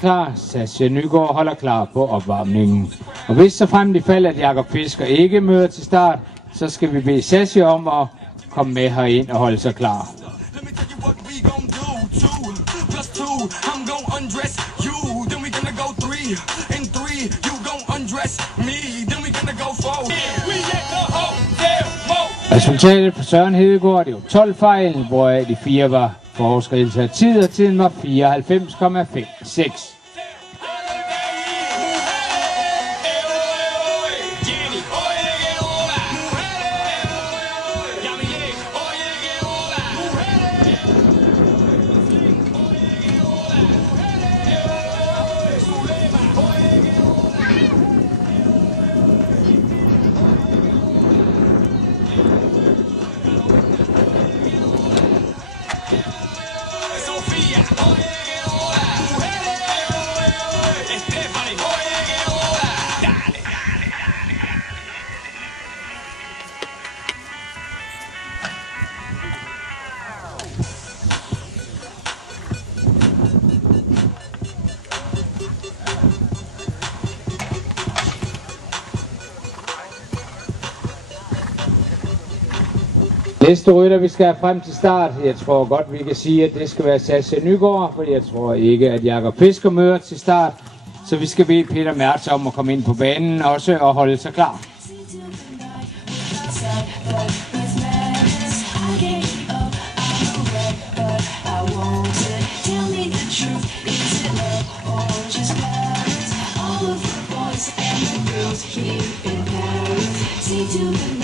klar. Sascha Nygaard holder klar på opvarmningen. Og hvis så frem i fald, at Jakob Fisker ikke møder til start, så skal vi bede Sascha om at komme med herind og holde sig klar. Resultatet for Søren Hedegaard, det var 12 fejl, hvoraf de 4 var for overskridelse af tid, og tiden var 94,56. Næste rytter, vi skal have frem til start, jeg tror godt, vi kan sige, at det skal være Sascha Nygaard, for jeg tror ikke, at Jakob Fisker møder til start. Så vi skal bede Peter Mertz om at komme ind på banen også og holde sig klar. To